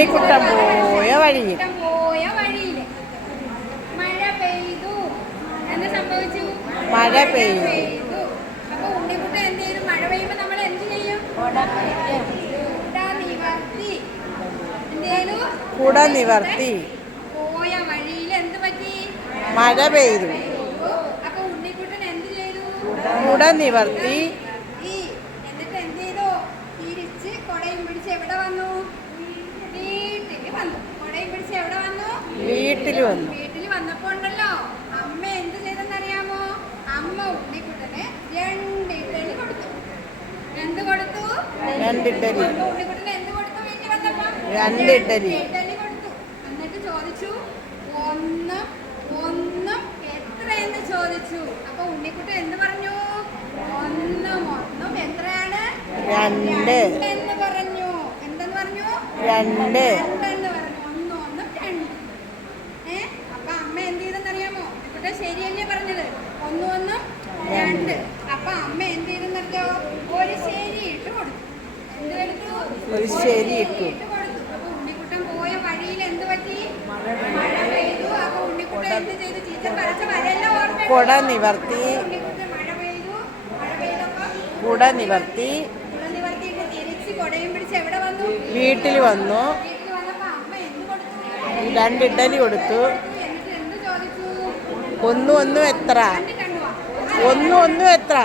ഉണ്ണിക്കുട്ടൻ പോയ വഴിയിൽ മഴ പെയ്തു. എന്ത് സംഭവിച്ചു? മഴ പെയ്തു. അപ്പൊ ഉണ്ണിക്കുട്ടൻ എന്ത് ചെയ്തു? മഴ പെയ്യുമ്പോ നമ്മൾ എന്ത് ചെയ്യും? കുട നിവർത്തി. എന്തേലും കുട നിവർത്തി. പോയ വഴിയിൽ എന്ത് പറ്റി? മഴ പെയ്തു. അപ്പൊ ഉണ്ണിക്കുട്ടൻ എന്ത് ചെയ്തു? കുട നിവർത്തി. എന്നിട്ട് എന്ത് ചെയ്തു? തിരിച്ച് കൊടയും പിടിച്ച് എവിടെ വന്നു? വീട്ടിൽ വന്നു. കൊടയും പിടിച്ച് എവിടെ വന്നു? വീട്ടിൽ വന്നു. വീട്ടിൽ വന്നപ്പോ ഉണ്ടല്ലോ, അമ്മ എന്ത് ചെയ്തെന്നറിയാമോ? അമ്മ ഉണ്ണിക്കുട്ടന് 2 ഇഡ്ഡലി കൊടുത്തു. എന്ത് കൊടുത്തു? 2 ഇഡ്ഡലി. ഉണ്ണിക്കുട്ടന് എന്ത് കൊടുത്തു? വീട്ടിൽ വന്നപ്പോ 2 ഇഡ്ഡലി കൊടുത്തു. എന്നിട്ട് ചോദിച്ചു, ഒന്നും എത്രയെന്ന് ചോദിച്ചു. അപ്പൊ ഉണ്ണിക്കുട്ടൻ എന്ത് പറഞ്ഞു? ഒന്നും എത്രയാണ്? 2 എന്ന് പറഞ്ഞു. എന്തെന്ന് പറഞ്ഞു? 2 എന്ന് പറഞ്ഞു. 1 2. അപ്പൊ അമ്മ എന്ത് ചെയ്തെന്നറിയാമോ? ഉണ്ണിക്കുട്ടൻ ശരിയല്ലേ പറഞ്ഞത്? 1 2. അപ്പൊ അമ്മ എന്ത് ചെയ്തെന്നറിയോ? ഒരു ശരി ഇട്ട് കൊടുത്തു. എന്ത് എടുത്തു? ഒരു ശരി ഇട്ടു. അപ്പൊ ഉണ്ണിക്കുട്ടൻ പോയ വഴിയിൽ എന്ത് പറ്റി? മഴ പെയ്തു. അപ്പൊ ഉണ്ണിക്കുട്ടൻ എന്ത് ചെയ്തു? ടീച്ചർ വരച്ച വരെല്ലാം ഓർമ്മ. കുട നിവർത്തി. മഴ പെയ്തു. മഴ പെയ്തപ്പോ കുട നിവർത്തി. കുട നിവർത്തിയിട്ട് തിരിച്ച് കൊടയും പിടിച്ച് എവിടെ വന്നു? വീട്ടിൽ വന്നു. വീട്ടിൽ വന്നപ്പോ അമ്മ എന്ത് കൊടുത്തു? 2 ഇഡ്ഡലി കൊടുത്തു. എന്നിട്ട് എന്ത് ചോദിച്ചു? 1 എത്ര? 1 എത്ര?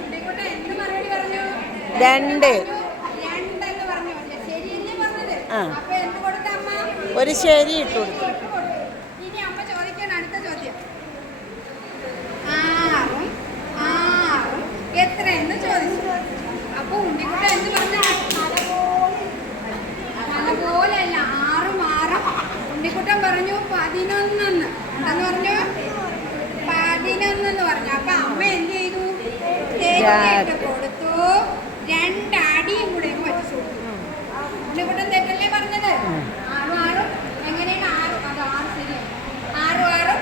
ഉണ്ണിക്കുട്ടൻ എന്ത് മറുപടി പറഞ്ഞു? 2 എന്ന് പറഞ്ഞു. ശരിയല്ലേ പറഞ്ഞത്? അപ്പൊ എന്ത് കൊടുത്ത അമ്മ? ഒരു ശരി ഇട്ടു കൊടുത്തു. ഇനി അമ്മ ചോദിക്കാൻ അടുത്ത ചോദ്യം. 6 എത്രയെന്ന് ചോദിച്ചു. അപ്പൊ ഉണ്ണിക്കുട്ടൻ എന്ത് പറഞ്ഞു? അതുപോലെയല്ല, 6 ഉണ്ണിക്കുട്ടൻ പറഞ്ഞു 11 എന്ന്. എന്താന്ന് പറഞ്ഞു? 11 എന്ന് പറഞ്ഞു. അപ്പൊ അമ്മ എന്ത് ചെയ്തു? തെറ്റിട്ട് കൊടുത്തു. 2 അടിയും കൂടെ വെച്ചു. ഉണ്ണിക്കുട്ടൻ തെറ്റല്ലേ പറഞ്ഞത്? 6 എങ്ങനെയാണ്? 6 അത് 6 ശരിയാണ്. 6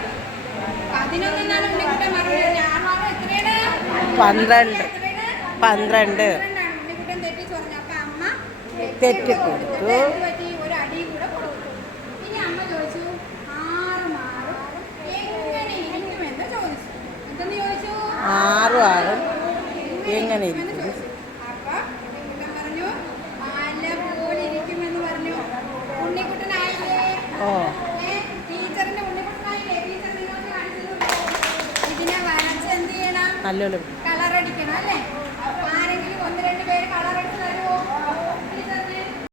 11 എന്നാണ് ഉണ്ണിക്കുട്ടൻ മറുപടി. 6 എത്രയാണ്? 12. 12 ഉണ്ണിക്കുട്ടൻ തെറ്റിച്ച് പറഞ്ഞു. അപ്പൊ അമ്മ തെറ്റി കൊടുത്തു. ഒരു അടിയും കൂടെ കൊടുത്തു. ഇനി അമ്മ ചോദിച്ചു, 6 എങ്ങനെ ഇരിക്കുമെന്ന് ചോദിച്ചു. എന്തെന്ന് ചോദിച്ചു? 6 എങ്ങനെ ഇരിക്കും? ചോദിച്ചു. അപ്പൊ ഉണ്ണിക്കുട്ടൻ പറഞ്ഞു, മല പോലെ ഇരിക്കുമെന്ന് പറഞ്ഞു. ഉണ്ണിക്കുട്ടനായില്ലേ? ടീച്ചറിന്റെ ഉണ്ണിക്കുട്ടനായില്ലേ? ടീച്ചർ നിങ്ങൾക്ക് കാണിച്ചു ഇതിനെ വരച്ച് എന്ത് ചെയ്യണം? നല്ലോണം കളറടിക്കണം അല്ലേ? അപ്പൊ